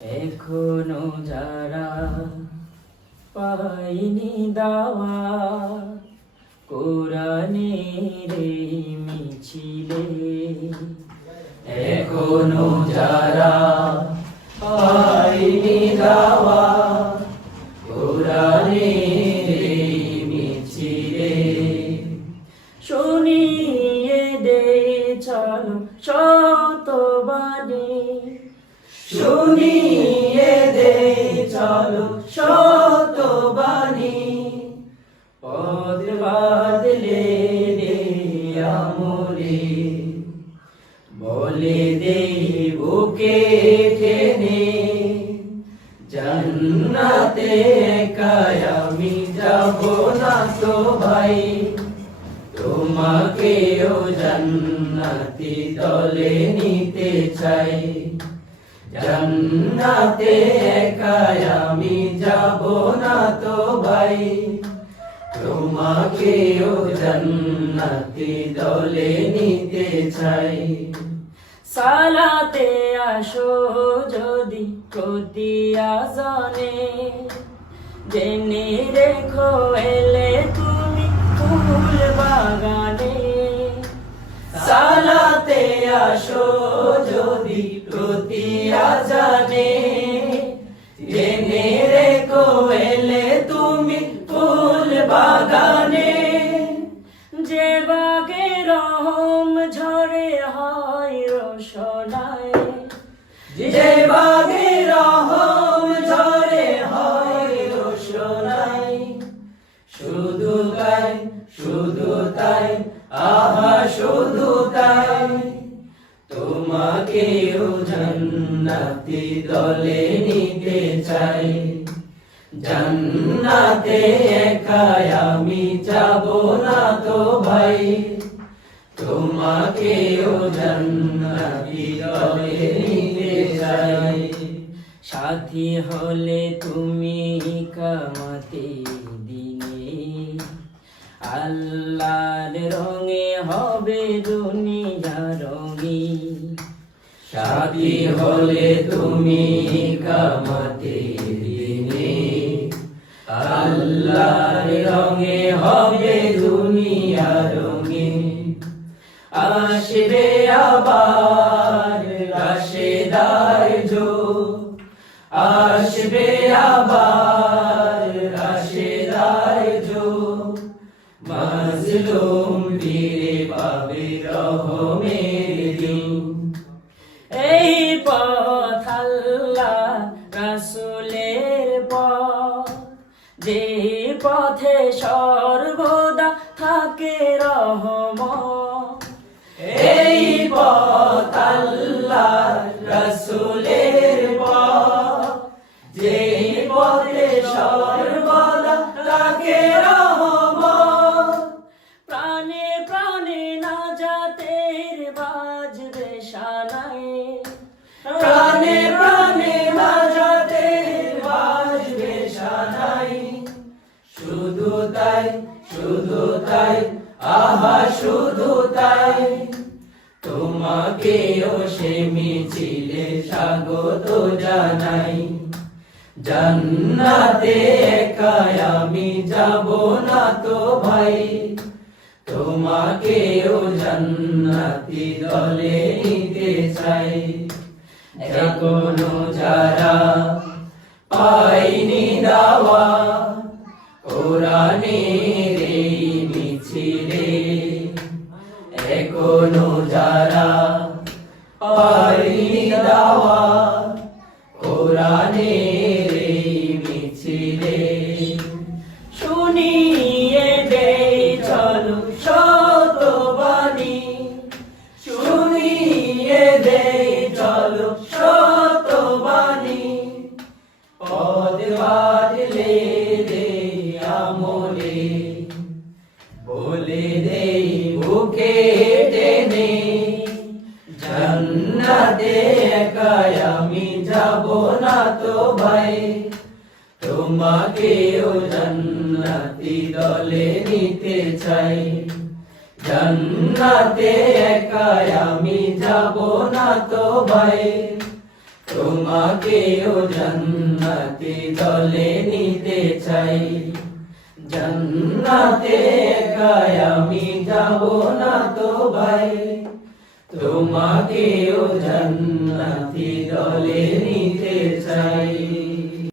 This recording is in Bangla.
এখনো যারা পাইনি দাওয়া কোরআনের এই মিছিলে, এখনো যারা পাইনি দাওয়া কোরআনের এই মিছিলে, শুনিয়ে দে চলো শতবাণী, শুনিয়ে দে চলো শতবাণী, পথ বাদলে দে আমরে, বলে দে বুকে টেনে জান্নাতে একাই আমি যাব না তো ভাই, তোমাকেও জান্নাতি দলে নিতে চাই, জান্নাতে একাই আমি যাব না তো ভাই, তোমাকেও জান্নাতি দলে নিতে চাই। সালাতে আসো যদি প্রতি আজানে, জেনে রেখো এলে তুমি ফুল বাগানে, সালাতে আসো যদি প্রতি আজানে, জেনে রেখো এলে তুমি ফুল বাগানে, যে বাগে রহম ঝরে হয় রোশনায়, যে বাগে রহম ঝরে হয় রোশনায়, শুধু তাই শুধু তাই আহা শুধু তাই, তোমাকেও জান্নাতি দলে নিতে চাই, জান্নাতে একাই আমি যাব না তো ভাই, তোমাকেও জান্নাতি দলে নিতে চাই। সাথী হলে তুমি কামাতে দিনে, আল্লাহর রঙে হবে দুনিয়া রঙি, সাথী হলে তুমি কামাতে দিনে, আল্লাহর রঙে হবে দুনিয়া রঙি, আসবে আবার রাশেদার যুগ, আসবে আবার রাশেদার যুগ, মাজলুম ফিরে পাবে রহমের যুগ, এই পথ আল্লাহ রাসূলের পথ, যে পথে সর্বদা থাকে রহমত, এই পথ আল্লাহ রাসূলের পথ, যে পথে সর্বদা থাকে রহমত, প্রাণে প্রাণে নাজাতের বাজবে শানায়ে, প্রাণে প্রাণে নাজাতের বাজবে শানায়ে, শুধু তাই শুধু তাই আহা শুধু তাই, তোমাকেও সে মিছিলে স্বাগত জানাই, জান্নাতে একাই আমি যাব না তো ভাই, তোমাকেও জান্নাতি দলে নিতে চাই, এখনো যারা পাইনি দাওয়া কোরআনের এই মিছিলে, এখনো যারা পাইনি দাওয়া কোরআনের এই মিছিলে, শুনিয়ে দে চলো শতবাণী, শুনিয়ে দে চলো শতবাণী, পথ বাদলে দে আমরে, বলে দে বুকে টেনে জান্নাতে একাই আমি যাব না তো ভাই, তোমাকেও জান্নাতি দলে নিতে চাই, জান্নাতে একাই আমি যাব না তো ভাই, তোমাকেও জান্নাতি দলে নিতে চাই। জান্নাতে একাই আমি যাব না তো ভাই, তোমাকেও জান্নাতি